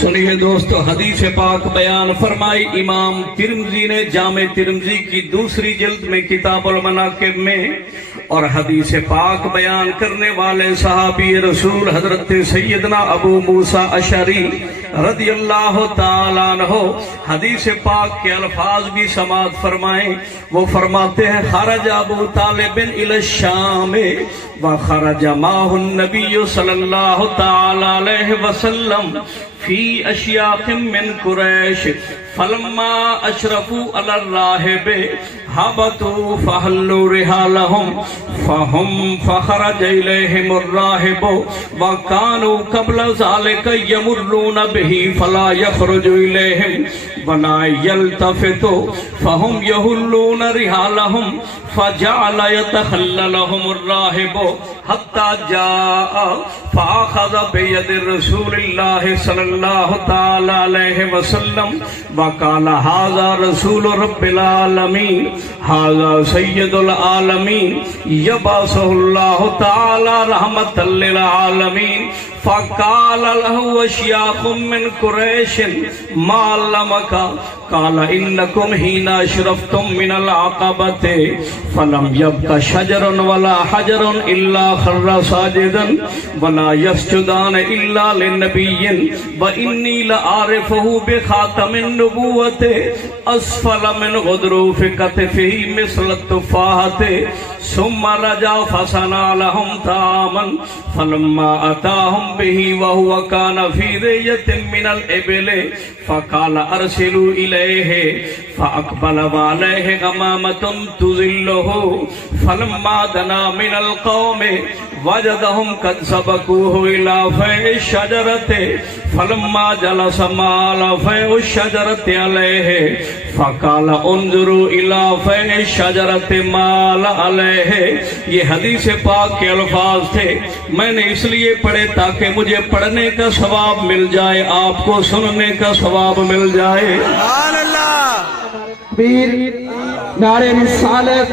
سنیے دوستو، حدیث پاک بیان فرمائی امام ترمذی نے جامع ترمذی کی دوسری جلد میں کتاب المناقب میں، اور حدیث پاک بیان کرنے والے صحابی رسول حضرت سیدنا ابو موسیٰ اشعری رضی اللہ تعالیٰ عنہ حدیث پاک کے الفاظ بھی سماعت فرمائیں۔ وہ فرماتے ہیں خرج ابو طالب الی الشام وخرج معه النبی صلی اللہ تعالیٰ علیہ وسلم فی اشیاخ من قریش فلما اشرفوا علی الراہب حبطوا فحلوا رحالهم فخرج الیہم الراہب وکانوا قبل ذلك یمرون به فلا یخرج الیہم ولا یلتفت فهم یحلون رحالهم فجعل يتخللهم الراہب حتى جاء فاخذ بید رسول اللہ صلی اللہ تعالی علیہ وسلم وقال هذا رسول رب العالمین هذا سید العالمین یبعثہ اللہ تعالی رحمتا للعالمین فقال له اشیاخ من قریش ما علمك قال انکم حین اشرفتم من العقبۃ فلم یبق شجر ولا حجر الا خر ساجدا ولا یسجدان الا للنبی وانی لأعرفه بخاتم النبوة اسفل من غضروف کتفه مثل التفاحة ثم رجع فصنع لهم طعاما فلما اتاهم به وهو كان في رية من الإبل فقال ارسلوا إليه فأقبل وعليه غمامة تظله فلما دنا من القوم وجدهم قد سبقوه إلى فوق الشجرة فلما جلس مع فوق الشجرة عليه فقال انظروا إلى فوق الشجرة ما عليه۔ یہ حدیث پاک کے الفاظ تھے، میں نے اس لیے پڑھے تاکہ مجھے پڑھنے کا ثواب مل جائے، آپ کو سننے کا ثواب مل جائے۔ سبحان اللہ۔ پیر نعرہ رسالت،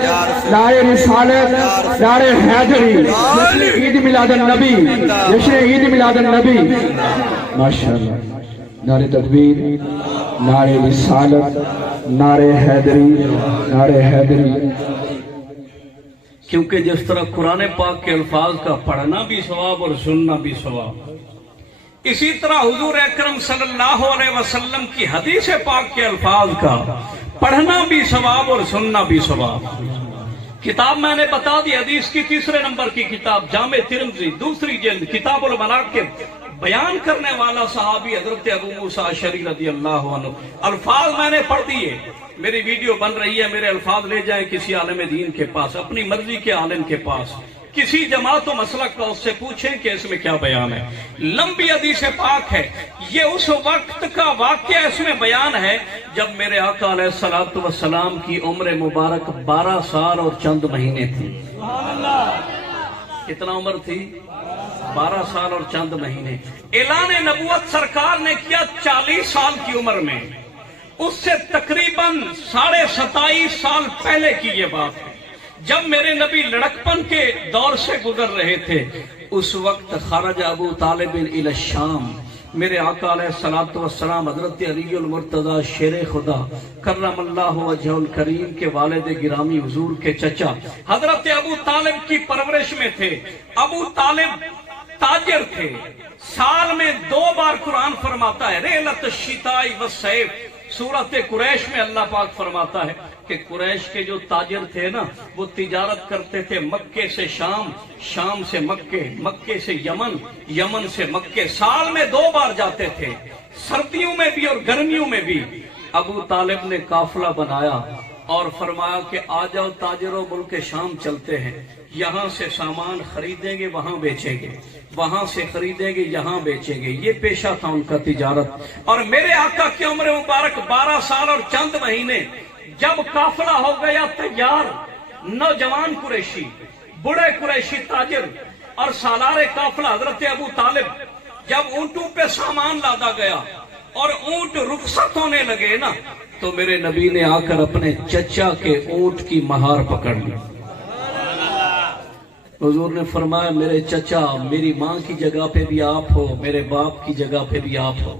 نعرہ رسالت، نعرہ حیدری، جشن عید میلاد النبی، جشن عید میلاد النبی، ماشاءاللہ، نعرہ تکبیر، نعرہ رسالت، نعرہ حیدری، نعرہ حیدری۔ کیونکہ جس طرح قرآن پاک کے الفاظ کا پڑھنا بھی ثواب اور سننا بھی ثواب، اسی طرح حضور اکرم صلی اللہ علیہ وسلم کی حدیث پاک کے الفاظ کا پڑھنا بھی ثواب اور سننا بھی ثواب۔ کتاب میں نے بتا دی، حدیث کی تیسرے نمبر کی کتاب جامع ترمذی دوسری جلد کتاب المناقب، بیان کرنے والا صحابی حضرت ابو موسیٰ اشعری رضی اللہ عنہ۔ الفاظ میں نے پڑھ دیے، میری ویڈیو بن رہی ہے، میرے الفاظ لے جائیں کسی عالم دین کے پاس، اپنی مرضی کے عالم کے پاس، کسی جماعت و مسلک کا، اس سے پوچھیں کہ اس میں کیا بیان ہے۔ لمبی حدیث پاک ہے، یہ اس وقت کا واقعہ اس میں بیان ہے جب میرے آقا علیہ الصلوۃ والسلام کی عمر مبارک 12 سال اور چند مہینے تھی۔ کتنا عمر تھی؟ 12 سال اور چند مہینے۔ اعلان نبوت سرکار نے کیا 40 سال کی عمر میں، اس سے تقریباً 27.5 سال پہلے کی یہ بات ہے، جب میرے نبی لڑکپن کے دور سے گزر رہے تھے۔ اس وقت خرج ابو طالب الی الشام، میرے آقا علیہ السلام حضرت علی المرتضی شیر خدا کرم اللہ وجہ الکریم کے والد گرامی حضور کے چچا حضرت ابو طالب کی پرورش میں تھے۔ ابو طالب تاجر تھے، سال میں 2 بار قرآن فرماتا ہے، ریلت الشتاء والصیف۔ سورت قریش میں اللہ پاک فرماتا ہے کہ قریش کے جو تاجر تھے نا، وہ تجارت کرتے تھے مکے سے شام، شام سے مکے، مکے سے یمن، یمن سے مکے، سال میں 2 بار جاتے تھے، سردیوں میں بھی اور گرمیوں میں بھی۔ ابو طالب نے قافلہ بنایا اور فرمایا کہ آ جاؤ تاجروں، ملک شام چلتے ہیں، یہاں سے سامان خریدیں گے وہاں بیچیں گے، وہاں سے خریدیں گے یہاں بیچیں گے۔ یہ پیشہ تھا ان کا تجارت۔ اور میرے آقا کی عمر مبارک 12 سال اور چند مہینے، جب قافلہ ہو گیا تیار، نوجوان قریشی، بڑے قریشی تاجر اور سالار قافلہ حضرت ابو طالب، جب اونٹوں پہ سامان لادا گیا اور اونٹ رخصت ہونے لگے نا، تو میرے نبی نے آ کر اپنے چچا کے اونٹ کی مہار پکڑ لی۔ حضور نے فرمایا میرے چچا، میری ماں کی جگہ پہ بھی آپ ہو، میرے باپ کی جگہ پہ بھی آپ ہو،